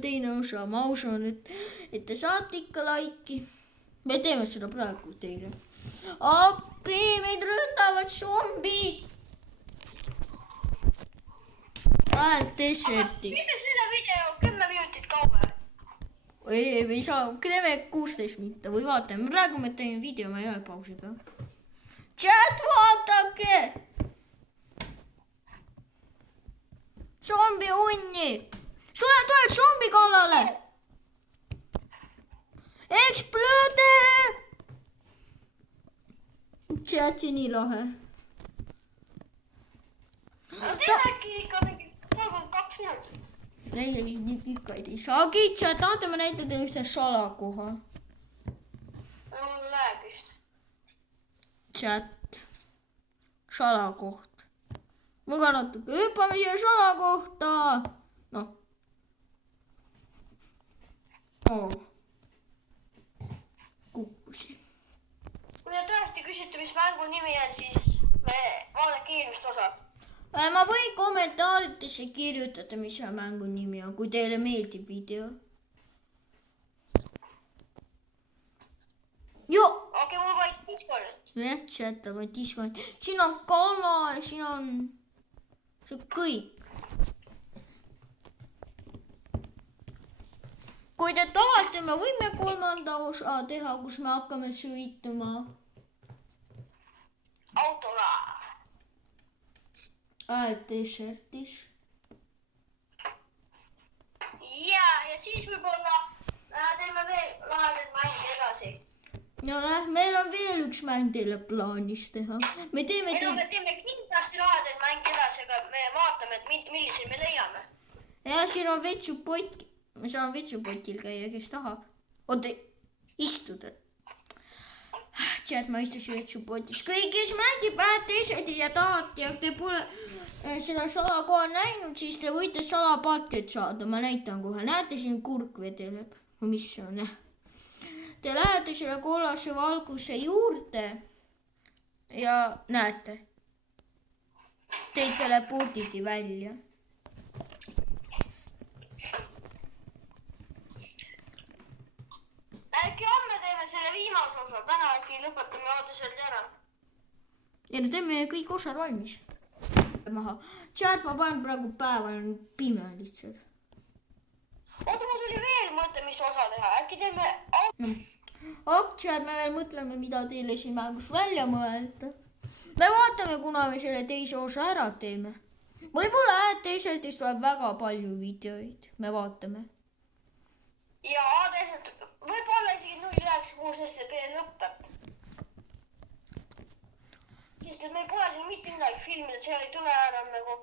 teine osa, ma usun, et te saate ikka laiki. Me teeme seda praegu teile. Appi, meid ründavad zombid. Deserti. Teeme seda video 10 minutit kauem. Ei, me ei saa, teeme 16 minutit või vaatame. Praegu me teeme video, ma ei ole pausi peal. Chat, vaadake! Zombi unni! Sulle tuleb zombi kallale! Explode! Chati nii lahe. Teemegi ikka mingi 32 minutit. Neile nii tikkaid ei saagi. Chat, tahate ma näitan teile ühte salakoha. Mul läheb vist. Chat. Salakoht. Ma ka natuke hüppame siia salakohta. Noh. Kukkusin. Kui te tõesti küsite, mis mängu nimi on, siis me vaadake eelmist osa. Ma võin kommentaaritesse kirjutada, mis see mängu nimi on, kui teile meeldib video. Okei, mul vaid Discord. Jah, chat, ma Discord. Siin on kala ja siin on see kõik. Kui te tahate, me võime 3. osa teha, kus me hakkame sõitma. Autoga. Desertis. Ja siis võib-olla teeme veel lahedaid mänge edasi. No meil on veel üks mäng teile plaanis teha. Me teeme kindlasti lahedaid mänge edasi, aga me vaatame, et milliseid me leiame. Ja siin on vetsupott. Me saame vetsupotil käia, kes tahab. Oota, istuda. Chat, ma istusin vetsupotis. Kõik, kes mängib Deserti ja tahate ja te pole seda salakoha näinud, siis te võite salapatket saada. Ma näitan kohe. Näete, siin kurk vedeleb. Mis see on? Te lähete selle kollase valguse juurde ja näete. Teid teleportiti välja. Äkki homme teeme selle viimase osa, täna äkki lõpetame Deserti ära. Ja no teeme kõik osad valmis. Maha. Chat, ma panen praegu päeva, on pime lihtsalt. Oota, mul tuli veel mõte, mis osa teha. Äkki teeme... Chat, me veel mõtleme, mida teile siin mängus välja mõelda. Me vaatame, kuna me selle teise osa ära teeme. Võib-olla Desertist tuleb väga palju videoid. Me vaatame. Ja Desert, võib-olla isegi 096 STP lõpeb. Sest et meil pole siin mitte midagi filmida, seal ei tule enam nagu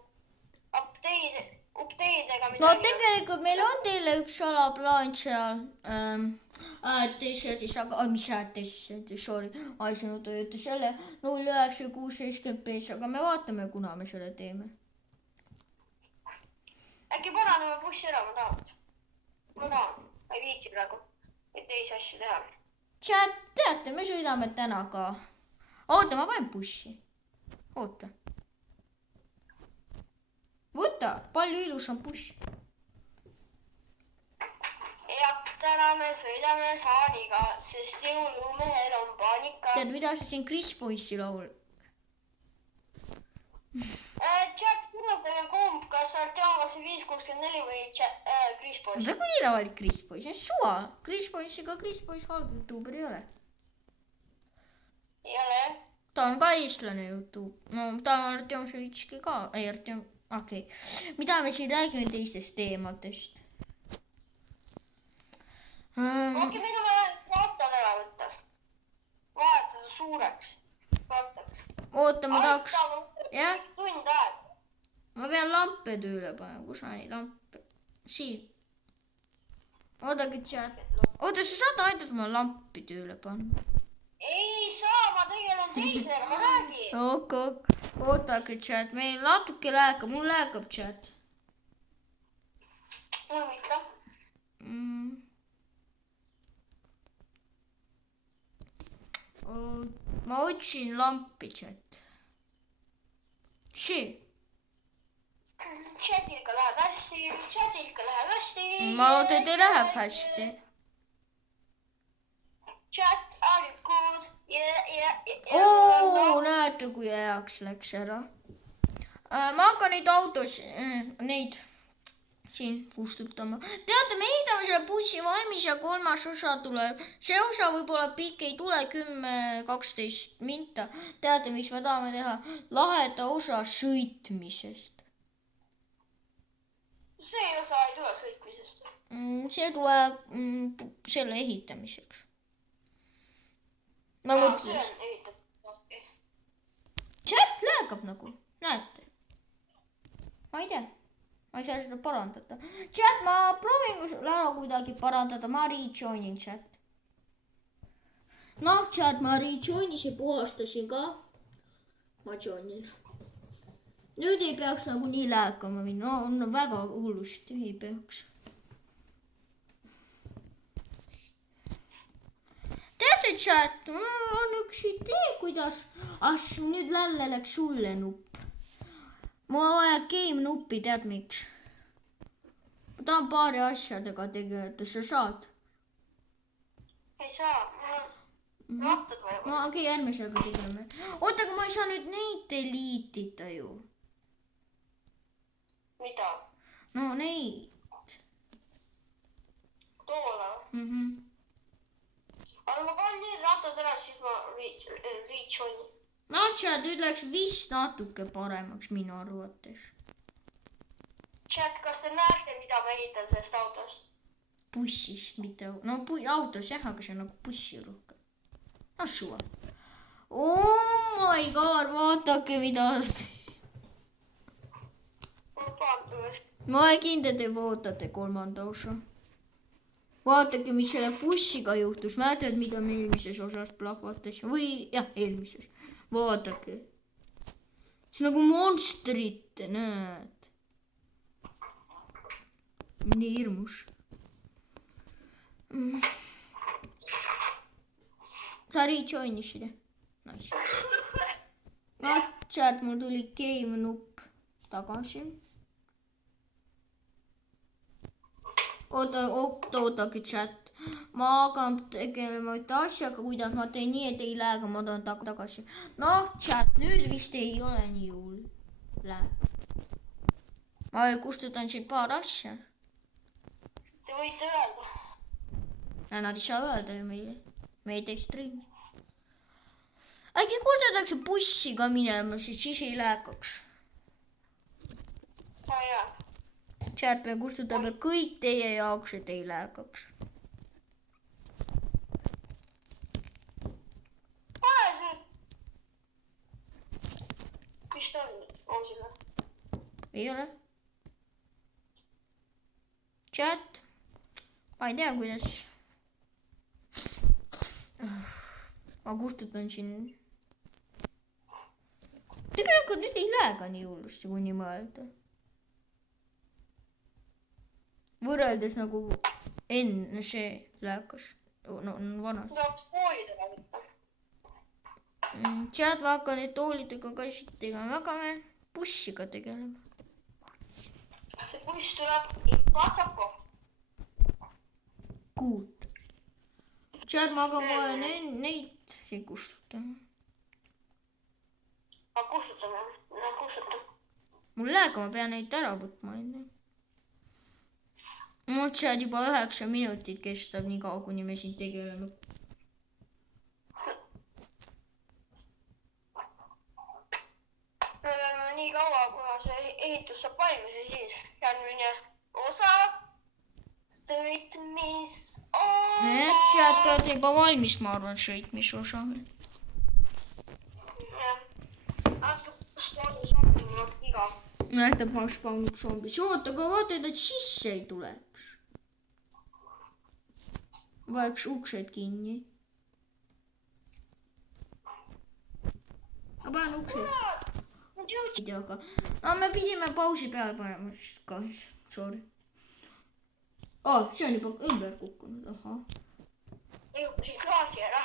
update'idega midagi. No tegelikult meil on teile üks salaplaan seal Desertis, aga mis Desertis, sorry, aisanud tööta selle 096 SGP-s, aga me vaatame, kuna me selle teeme. Äkki paraneme bussi ära, ma tahan. Ma ei viitsi praegu, et teisi asju teha. Chat, teate, me sõidame täna ka. Oota, ma panen bussi. Oota. Võta, palju ilusam buss. Ja täna me sõidame saaniga, sest sinu luumehel on paanika. Tead, mida see siin Chris Boysi laul? Chat, kuuldage kumb, kas Artjom 564 või Chris Boys? Praegu nii lavalik Chris Boys, see on suva. Chris Boysiga Chris Boys halb YouTuber ei ole. Ei ole? Ta on ka eestlane YouTube. No, ta on Artjom Ševitski ka. Ei, Artjom, okei. Mida me siin räägime teistest teemadest? Okei, meil on vaja rattad ära võtta. Vahetada suureks rattaks. Oota, ma tahaks... Jah? Tund aeg. Ma pean lampe tööle panema, kus on lampe? Siin. Oodake, chat. Oota, sa saad aidata ma lampi tööle panna? Ei saa, ma tegelen teisele, ma räägin. Ok. Oodake, chat. Meil natuke lääkab, mul lääkab, chat. Mul mitte. Ma otsin lampi, chat. See. Chatilga läheb hästi. ma loodan, et teil läheb hästi. Chat, are you good? Näete, kui heaks läks ära. Ma hakkan neid autos, neid siin kustutama. Teate, me ehitame selle bussi valmis ja 3. osa tuleb. See osa võib-olla pikk ei tule 10-12 minta. Teate, miks me tahame teha? Laheda osa sõitmisest. See osa ei tule sõitmisest. See tuleb selle ehitamiseks. Ma See mõtlen. on ehitab. Chat läägab nagu, näete. Ma ei tea. Ma ei saa seda parandada. Chat, ma proovin ära kuidagi parandada. Ma rejoinin chat. Noh, chat, ma rejoinisin, puhastasin ka. Ma joinin. Nüüd ei peaks nagu nii lääkama minna. No, on väga hullusti, ei peaks. Teate, chat, mul on üks idee, kuidas. Nüüd jälle läks sulle nupp. Mul on vaja game nuppi, tead miks? Ma tahan paari asjadega tegeleda, sa saad? Ei saa. Vaatad või? No okei, järgmisega tegeme. Oota, aga ma ei saa nüüd neid deliitida ju. Mida? No neid. Toola. Aga ma panen need rattad ära, siis ma rejoinin. No chat, nüüd läks vist natuke paremaks minu arvates. Chat, kas te näete, mida ma ehitan sellest autost? Bussist, mitte... No autos jah, aga see on nagu bussi rohkem. No sure. Oh my god, vaatake mida... Ma olen kindel, te vootate 3. osa. Vaatake, mis selle bussiga juhtus. Mäletad, mida me eelmises osas plahvatas? Või jah, eelmises. Vaadake. See nagu monstrite, näed. Nii hirmus. Sa rejoinisid, jah? Nice. No, chat, mul tuli game nupp tagasi. Ootake, chat. Ma hakkan tegelema ühte asjaga, kuidas ma teen nii, et ei lääga, ma tahan tagasi. Noh, chat, nüüd vist ei ole nii hull. Läheb. Ma kustutan siin paar asja. Te võite öelda. Nad ei saa öelda ju meile. Me ei tee striimi. Äkki kustutatakse bussiga minema, siis ei lääkaks. Jaa. Chat, me kustutame kõik teie jaoks, et ei lääkaks. Mis ta on sinna? Ei ole. Chat. Ma ei tea, kuidas. Ma kustutan siin. Tegelikult nüüd ei lääga nii hullusti, kui nii mõelda. Võrreldes nagu enne see lääkas. No, vanast. Tahaks toolidega võtta. Chat, ma hakkan nüüd toolidega kassitega. Me hakkame bussiga tegelema. See buss tuleb vastaku. Good. Chat, ma hakkan kohe neid siin kustutama. Ma kustutan. Mul lääga, ma pean neid ära võtma enne. Mu chat juba 9 minutit kestab nii kaua, kuni me siin tegeleme. Nii kaua, kuna see ehitus saab valmis ja siis järgmine osa sõitmisosa. Chat, te olete juba valmis, ma arvan, sõitmisosa. Jah. Natuke spawni natuke iga. Näitab, ma spawnib zombis. Oota, aga vaata, et nad sisse ei tuleks. Vajaks uksed kinni. Ma panen uksed. Aga me pidime pausi peale panema, kahjuks. Sorry. See on juba ümber kukkunud, ahah. Ei kukkusin klaasi ära.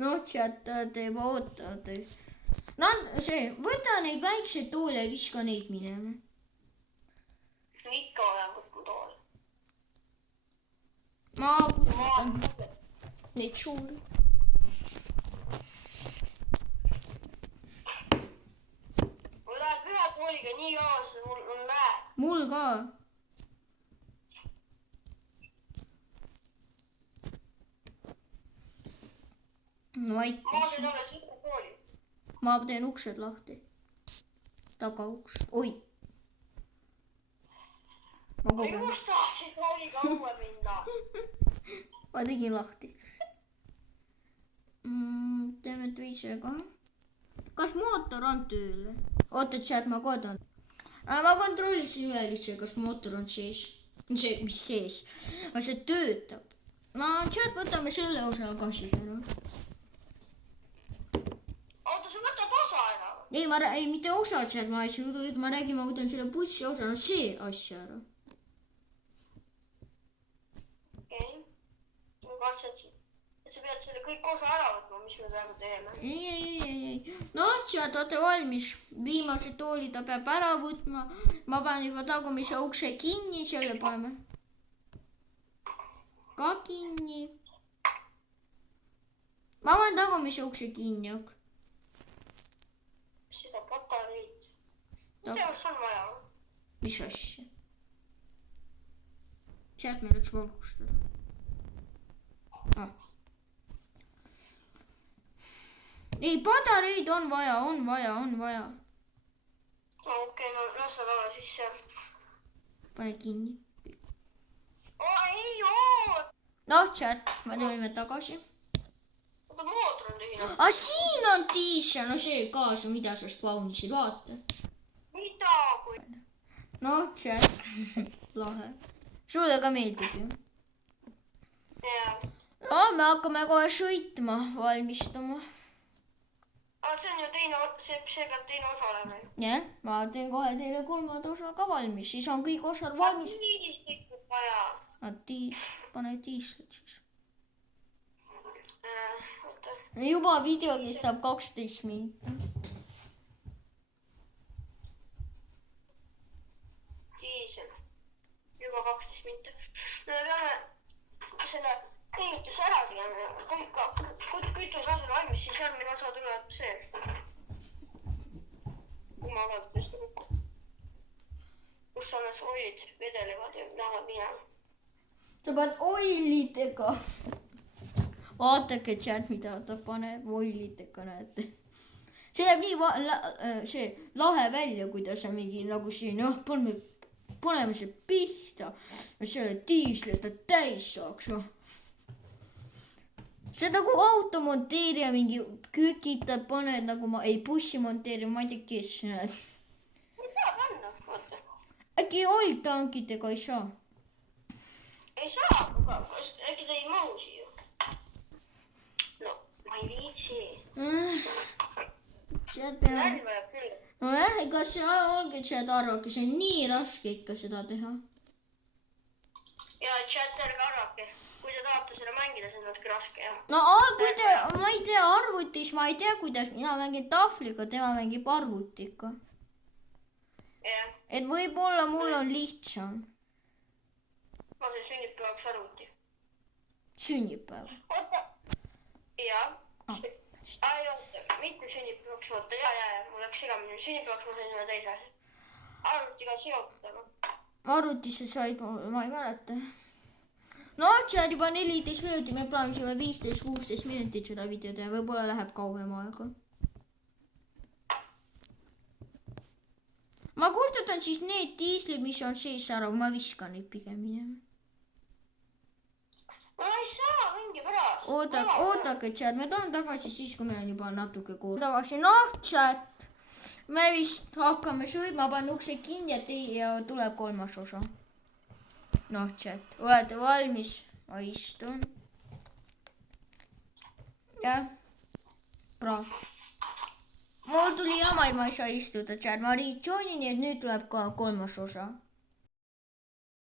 No, chat, te juba ootate. Võta neid väikseid toole ja viska neid minema. Ikka olen võtnud tooli. ma kustutan neid suuri. Mul läheb ühe tooliga nii kaasa, mul on näe. Mul ka. No aitäh. Ma teen alles ühe tooli. Ma teen uksed lahti. Tagauks. Oi. Ma just tahtsin tooliga õue minna. Ma tegin lahti. Teeme Twitch'e ka. Kas mootor on tööl? Oota, chat, ma kodan. Ma kontrollisin ühe lihtsalt, kas mootor on sees. Mis sees? Aga see töötab. No chat, võtame selle osa ka siit ära. Oota, sa võtad osa ära? Ei, mitte osa chat, ma räägin, ma võtan selle bussi osa, no see asja ära. Okei. Ma katsetsin. Et sa pead selle kõik osa ära võtma, mis me praegu teeme. Ei. No, chat, olete valmis. Viimased tooli ta peab ära võtma. Ma panen juba tagumise ukse kinni, selle paneme. Ka kinni. Ma panen tagumise ukse kinni, ok? Seda patareid. Ma tea, kas on vaja. Mis asja? Chat, me läks valgustada. Ei, patareid on vaja. Okei, no las ta taga sisse. Pane kinni. Ei, oot! Noh, chat, me tulime tagasi. Oota, mootor on tühine. Siin on diisel, no see kaasa, mida sa spaunisid, vaata. Mida kui? Noh, chat, lahe. Sulle ka meeldib ju. Jaa. No, me hakkame kohe sõitma, valmistuma. See on ju teine, see peab teine osa olema ju. Jah, ma teen kohe teile kolmanda osa ka valmis, siis on kõik osad valmis. Diislikut vaja. Pane diislit siis. Oota. Juba video kestab 12 minti. Diisel. Juba 12 minti. Me peame selle ehitus ära tegema. Kui kütus asjal valmis, siis järgmine osa tuleb see. Ma vaatan tõesti lukku. Kus alles oilid vedelevad ja lähevad minema. Sa paned oilidega. Vaatake chat, mida ta paneb oilidega, näete. See näeb nii lahe välja, kuidas on mingi nagu siin, paneme see pihta. Selle diisli, ta täis saaks. See nagu auto monteerija mingi kütitad, paned nagu bussi monteerija, ma ei tea, kes näed. Ei saa panna, vaata. Äkki oiltankidega ei saa? Ei saa, aga äkki ta ei mahu siia. No, ma ei viitsi. Närv vajab küll. Nojah, ega see olge chat arvake, see on nii raske ikka seda teha. Ja chat ärge arvake. Kui te tahate selle mängida, see on natuke raske, jah. No ma ei tea arvutis, ma ei tea, kuidas mina mängin tahvliga, tema mängib arvutiga. Jah. Et võib-olla mul on lihtsam. Ma sain sünnipäevaks arvuti. Sünnipäev. Oota. Jah. Ai, oota. Mitte sünnipäevaks, oota. Ja. Mul läks segamini. Sünnipäevaks ma sain ühe teise. Arvutiga seotada. Arvutisse said, ma ei mäleta. No, see on juba 14 minutit, me plaanisime 15-16 minutit seda videot ja võib-olla läheb kauem aega. Ma kustutan siis need diislid, mis on sees ära, ma viskan neid pigem minema. Ma ei saa, mingi pärast. Ootake, chat, me tuleme tagasi siis, kui me on juba natuke koos. Tagasi, noh, chat, me vist hakkame sõitma, panen ukse kinni ja tuleb kolmas osa. Noh, chat, olete valmis? Ma istun. Jah. Praegu. Mul tuli jama, et ma ei saa istuda, chat. Ma reaktsiooni, nii et nüüd tuleb ka kolmas osa.